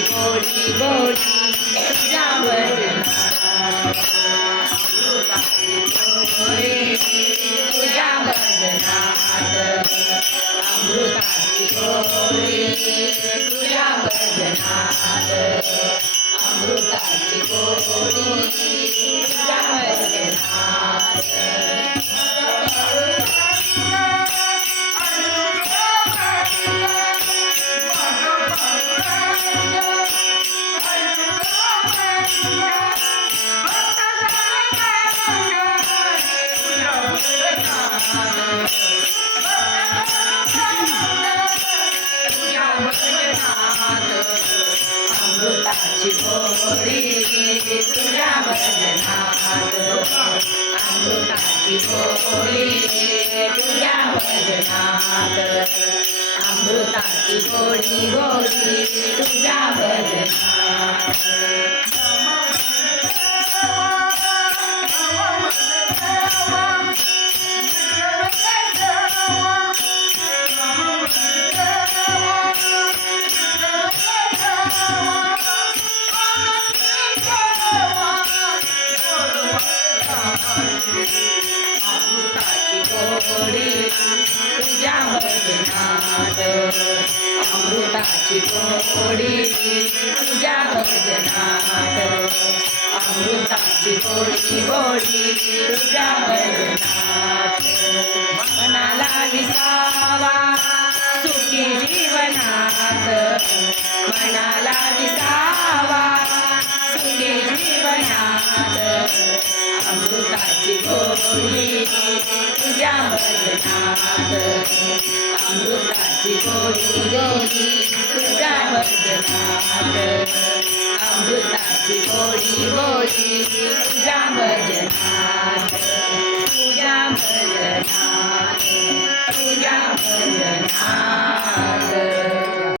अमृताची गोडी गोडी तुझ्या भजनात अमृताची गोडी तुझ्या भजनात अमृताची गोडी अमृताची गोडी तुझ्या भजनात अमृताची गोडी तुझ्या भजनात अमृताची गोडी गोडी तुझ्या अमृताची गोडी तुझ्या भजनात अमृताची गोडी तुझ्या भजनात अमृताची गोडी गोडी तुझ्या भजनात मनाला विसावा सुखी जीवनात मनाला विसावा अमृताची गोडी तुझ्या भजनात अमृताची गोडी गोडी तुझ्या भजनात अमृताची गोडी गोडी